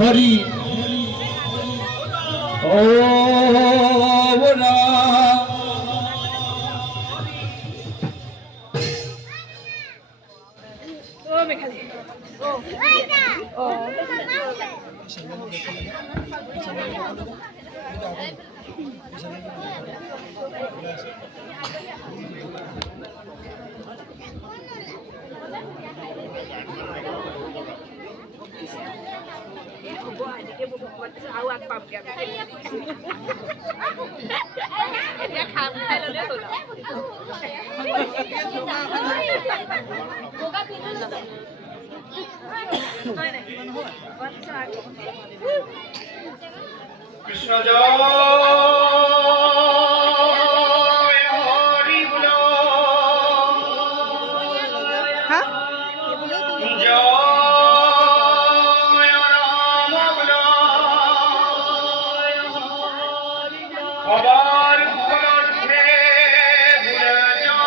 হরি ও না কৃষ্ণ জয় হরি বল জয় রাম বল আবার ভুলর্থে ভুলে যা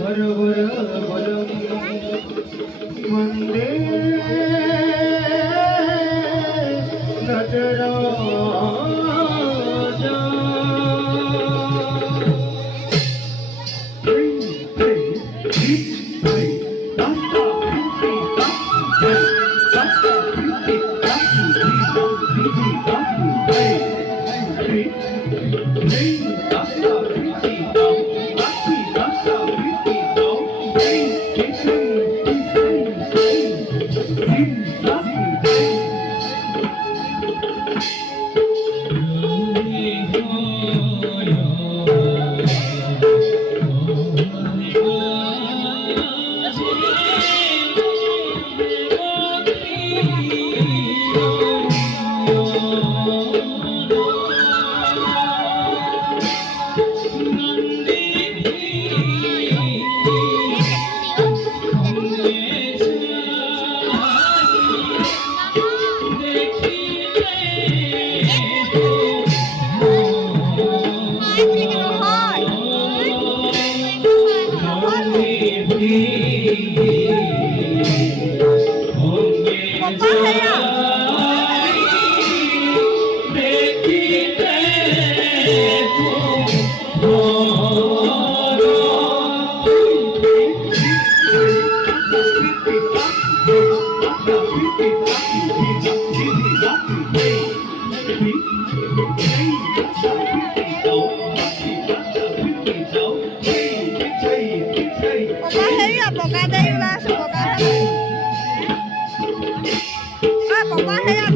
হর হর বল মন্দে নটরাজা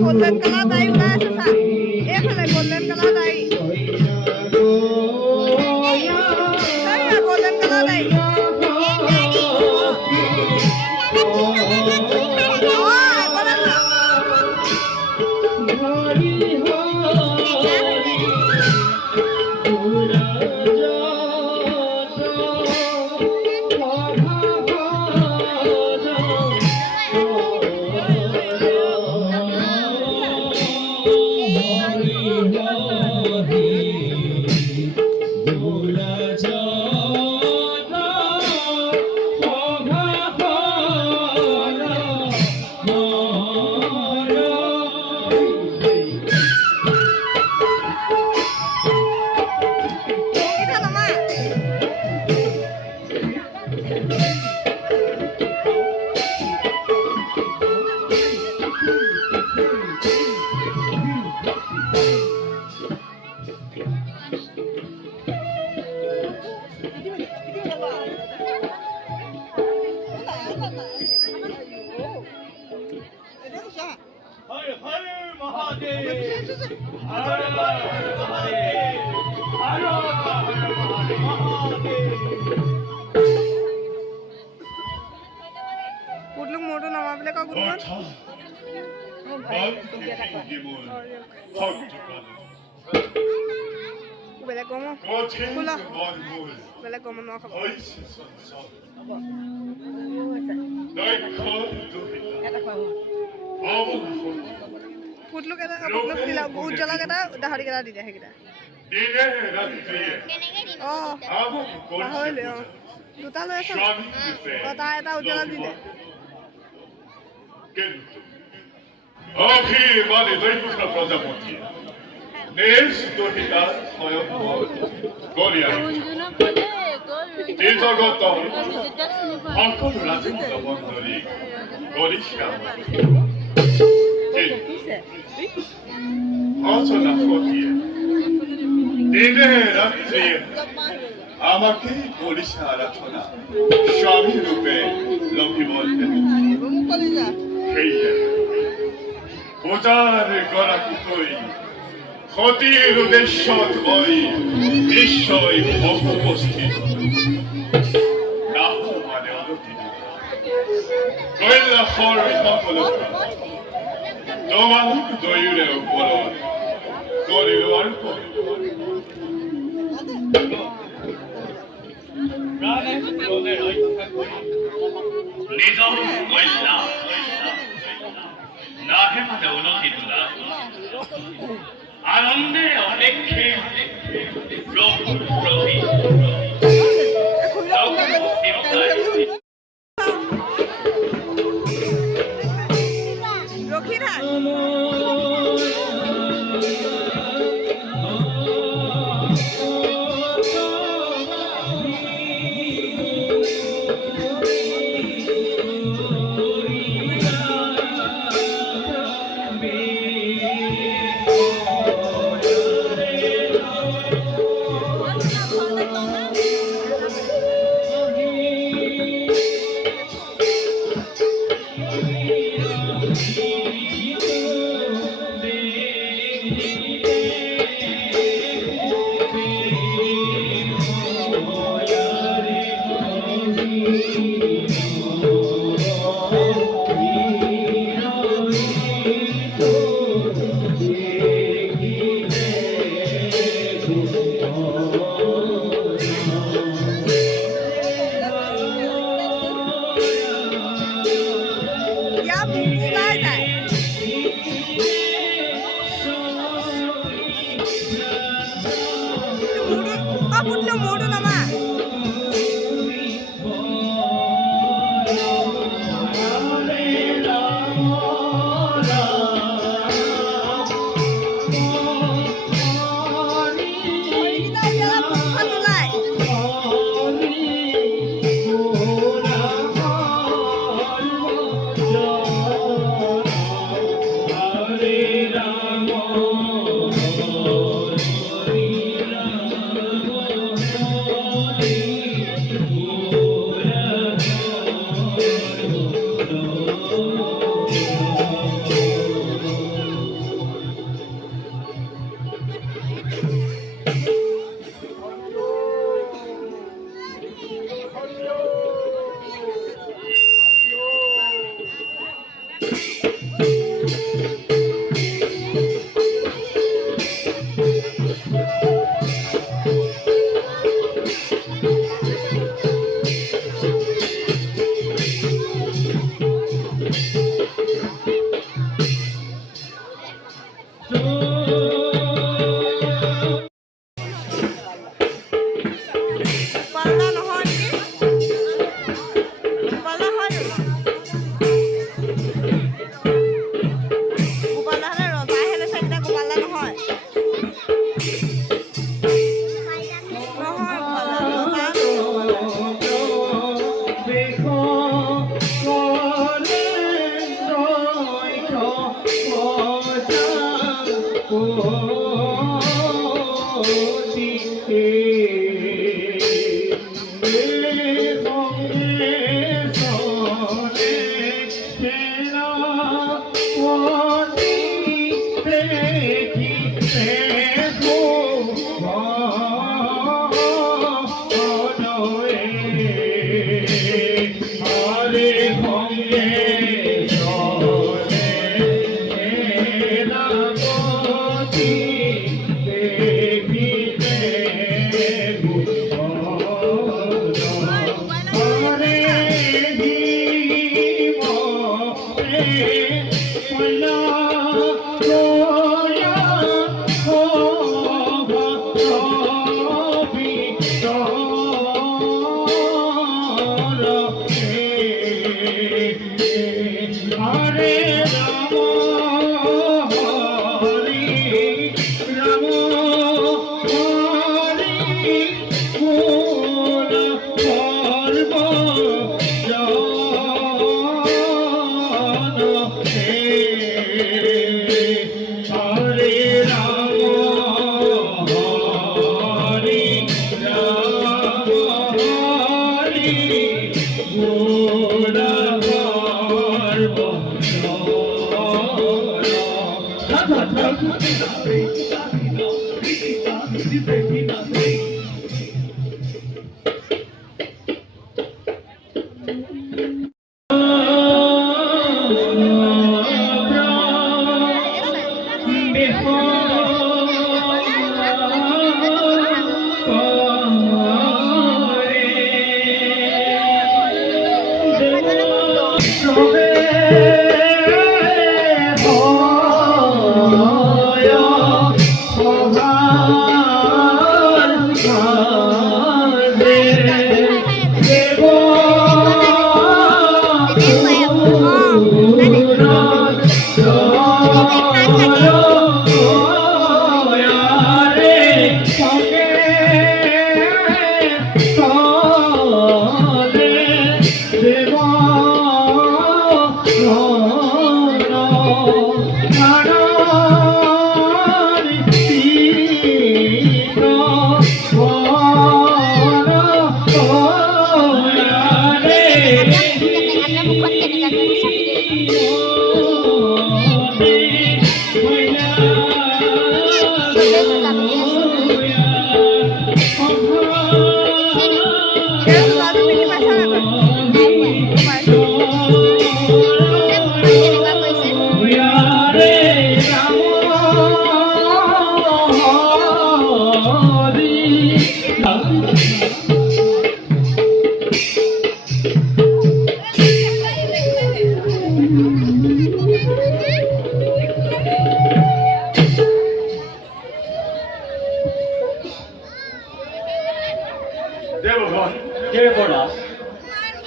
golden color đây ra sao sao em phải là golden color đây đây là golden color đây Putlung motor nama bela kau guna. Bela kamu. Pula. Bela kamu nak apa? Putlung kita, putlung bila ujala kita, dah hari kita di dah kita. Oh, bahaya le. Duta lo ऐसा बताया था उजाला दी दे अभी वाले दैनिक प्रजापति नेस दोहिता स्वयं गोरिया तेजगत अंकुर राजेंद्र बंदरी गोरिशा आचना होती है दिने रात्रि আমাকে বলিসা আরাধনা স্বামী রূপে লক্ষ্মী বলতেন পূজার গড়াকি তুই ক্ষতির উদ্দেশ্য তুই নিশ্চয় অনুপস্থিত না মানে অনুদিন কইলা ফর সকল তোমার দৈরে উপর করিল অল্প নিজন কইলা না হে মানে অনুদিন না আনন্দে অনেকে প্রভু প্রভু Ya mulai dah. Apa modu nama? Kita jalan mulai.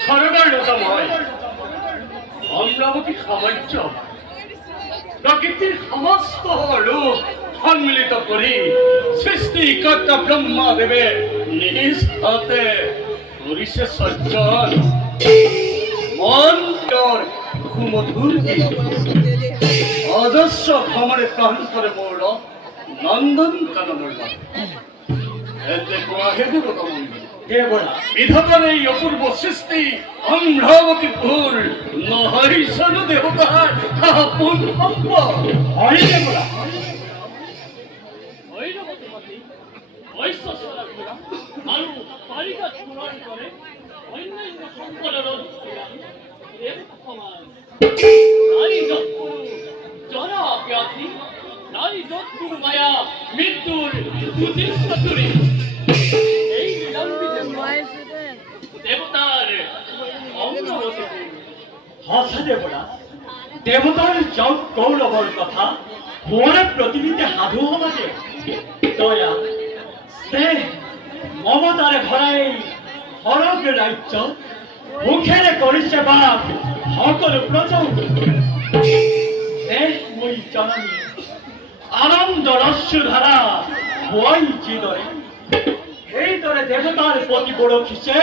খরগাড়তাময় Amaravati সাম্রাজ্য প্রকৃতির সমস্ত রূপ সম্মিলিত করি সৃষ্টিকর্তা ব্রহ্মদেবে নিজ হাতে করিছে সজ্জন মন্ত্র সুমধুর অজস্র ভ্রমণে প্রান্তরে মৌল নন্দন কানমূল এতে কোয়াহে দেবতা বিধাতার এই অপূর্ব সৃষ্টি অমরাবতীপুর নহৈশন দেবতার আপন সম্পদ হয় দেবতা আৰু পাৰিকাত পূৰণ কৰে অন্যান্য সম্পদৰ দেৱতা সমান নাৰী যত জৰা ব্যাধি নাৰী যত মায়া মৃত্যুৰ দুদিন এই বিলম্বিত দেৱতাৰ সঁচা দেৱতা দেৱতাৰ যজ্ঞ গৌৰৱৰ কথা হোৱাৰ প্ৰতিনিধি সাধু সমাজে দয়া স্নেহ মমতাৰে ভৰাই সৰগ ৰাজ্য মুখেৰে কৰিছে বাপ সকলো প্ৰজা দেশ মই জননী আনন্দ ৰস্যুধাৰা বৈ যিদৰে সেইদৰে দেৱতাৰ প্ৰতি বৰষিছে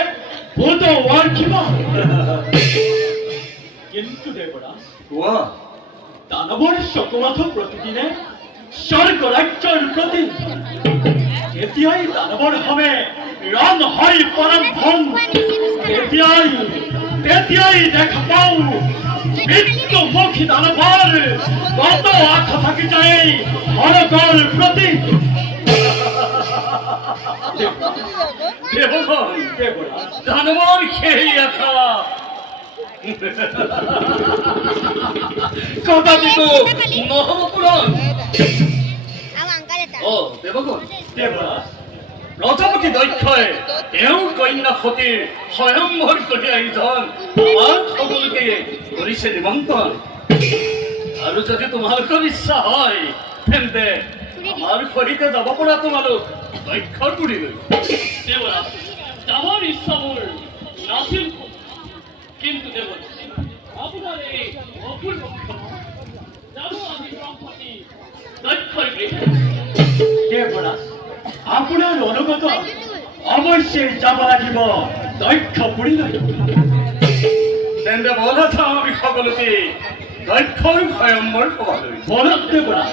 ভূত ৱাৰ্ষিব কিন্তু দেৱৰাজ দানৱৰ চকুমাথো প্ৰতিদিনে স্বৰ্গ ৰাজ্যৰ প্ৰতি তেতিয়াই দানৱৰ ভাৱে ৰং হয় পৰম ধন তেতিয়াই দেখা পাওঁ মৃত্যুমুখী দানৱৰ কত আশা থাকি যায় সৰগৰ প্ৰতি দানৱৰ সেই আশা কদাচিতো নহব পূৰণ দেৱগণ দেৱৰাজ প্ৰজাপতি দক্ষই তেওঁৰ কন্যা সতীৰ স্বয়ংভৰ কৰি আয়োজন আমাৰ সকলোকে কৰিছে নিমন্ত্ৰণ আৰু যদি তোমালোকৰ ইচ্ছা হয় তেন্তে আমাৰ সৈতে যাব পৰা তোমালোক দক্ষৰ গুৰিলৈ দেৱৰাজ যাবৰ ইচ্ছা মোৰ নাছিল কিন্তু দেৱৰাজ আপোনাৰ এই অপূৰ্ব যাব আমি ব্ৰহ্মতি দক্ষৰ গৃহে দেৱৰাজ আপোনাৰ অনুগত অৱশ্যেই যাব লাগিব দক্ষ পুৰীলৈ তেন্তে বলা চাওঁ আমি সকলোকে দক্ষৰ ভয়ম্বৰ সভালৈ বলক দেৱৰাজ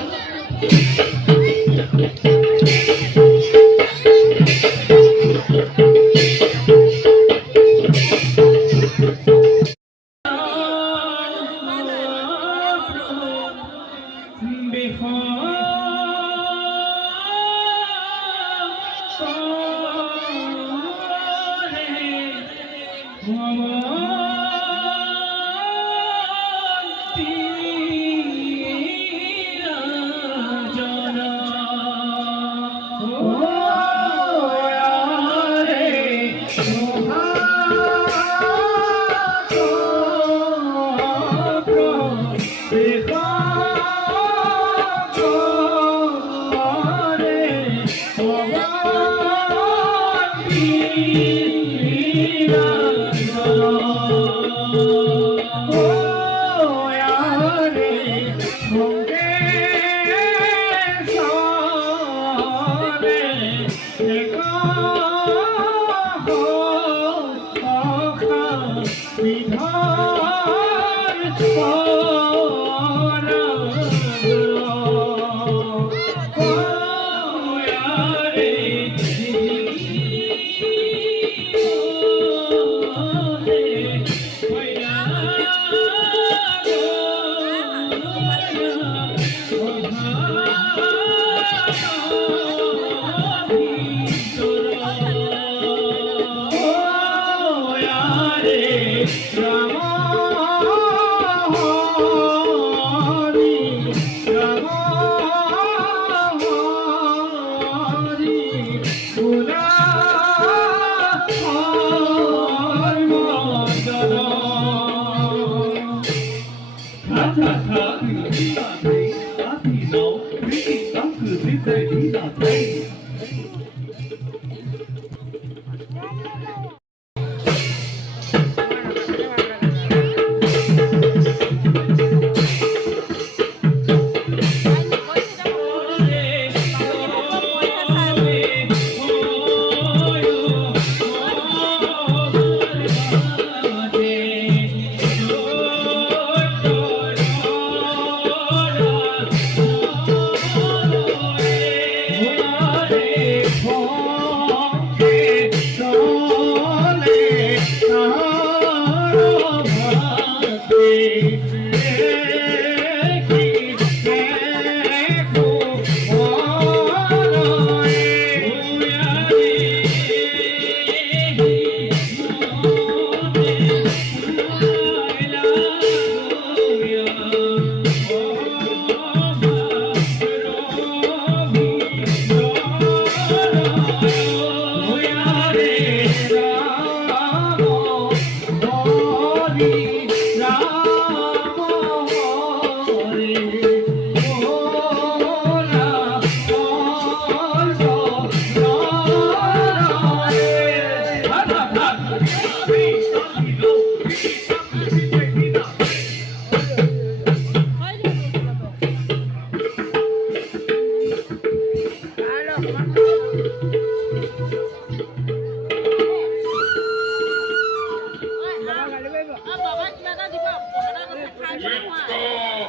মিত্র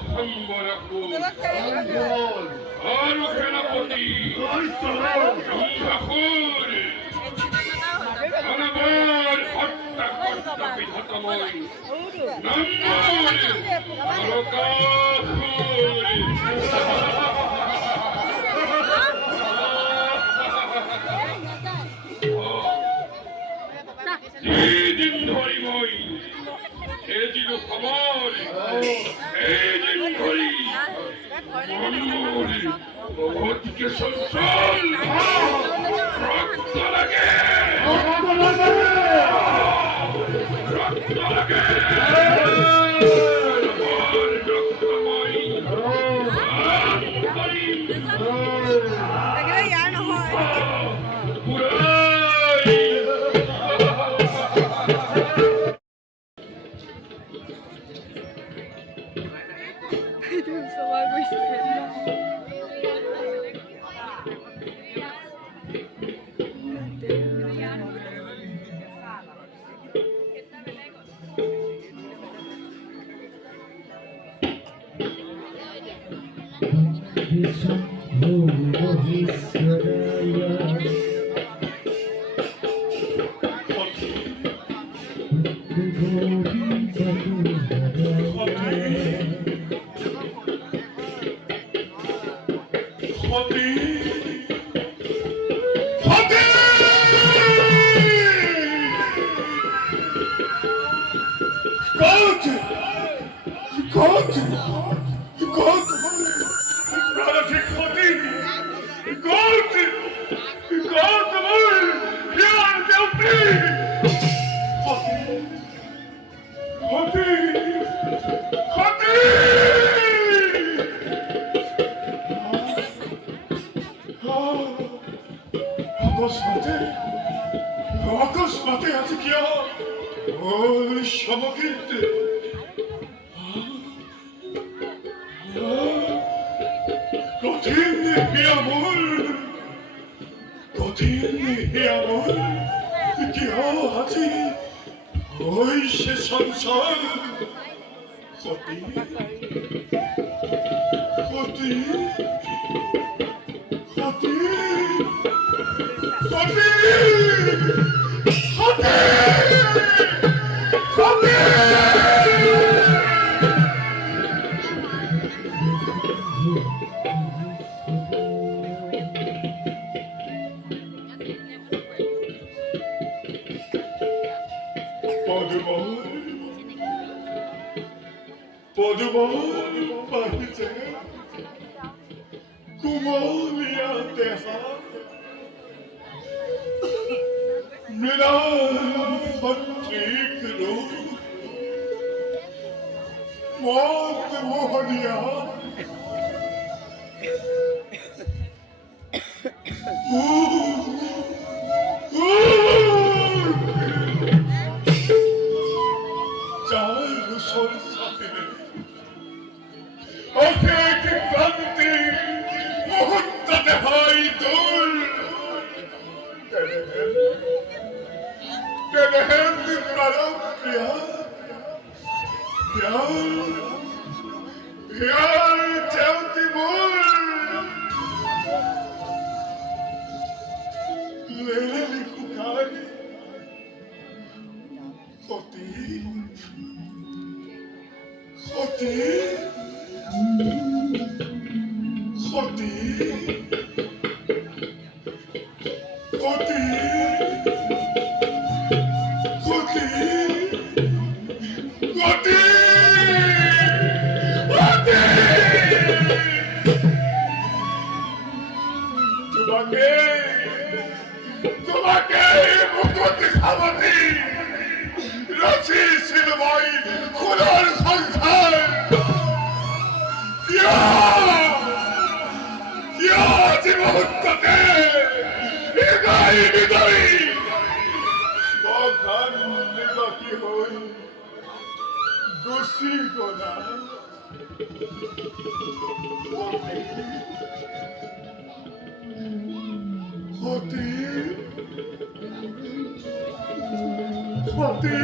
সম্বরকু আর সেনাপতি সম্ভাকুর মানবর হত্যা কর্তা বিধাতময় নম্বর দিন ধরি মই এজিল খবর দিন ধরি ভগবতীকে সঞ্চল রক্ত লাগে রক্তময় ইয়াৰ নহয় সবাই গৈছে অকস্মাতে আছে কিয়া ওই সমকীর্তি কঠিন হিয়ামল কিয়া আছে ওই সে সংসার ক্ষতি ক্ষতি ক্ষতি পদুমর পাহিছে কুমলিয়া দেহা মেরা সঠিক রূপ মত মোহনিয়া চার সংসারে অনেক ক্রান্তি মুহূর্তে হয় দূর Denehem param Yar Chauti Mul Lele Likukai Khoti Khoti Khoti Khoti তোমাকে মুকুট খাবতি রচি সিলময় খুলর সংসার জীবহত্যতে হৃদয় হৃদয় বখান নিবাকি হই দোষী গোনা ক্ষতি ক্ষতি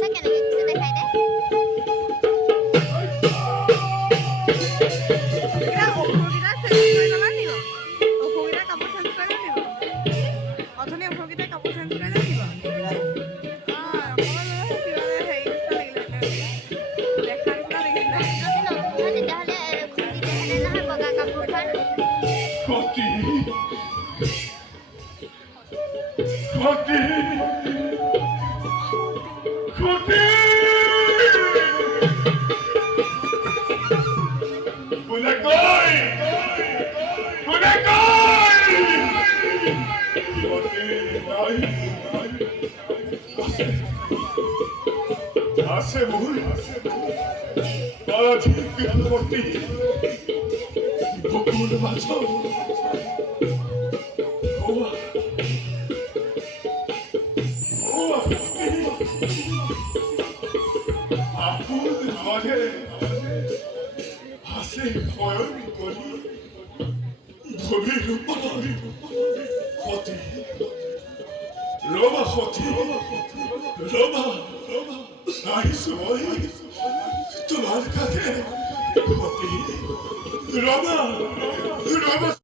Sao cái này sẽ đây hay đấy? আছে মহুল আজি বিপত্তি বকুল মাছ আপুল মাঝে হাসে ভয়ন করি গভীর হতে রমা হতে রমা আহিছো মই তোমার কাছে হতে রমা রমা